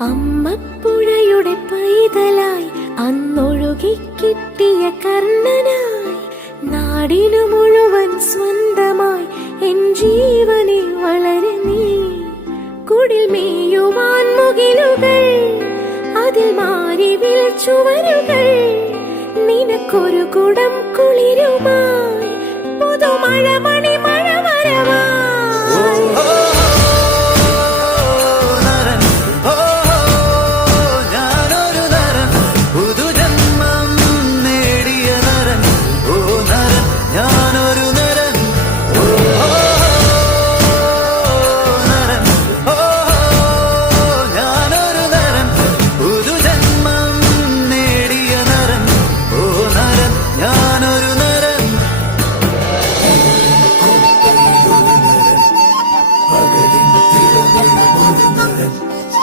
അമ്മപ്പുഴയുടെ പൈതലായി അന്നൊഴുകിക്കിട്ടിയ കർണനായി നാടിനു മുഴുവൻ സ്വന്തമായി എൻ ജീവനെ വളരെ നീ. കുടിൽ മേയുവാൻ മുകിലുകൾ, അതിൽ മാരിവിൽ ചുവരുകൾ, നിനക്കൊരു കുടം കുളിരുമായി പുതുമഴ മണിമ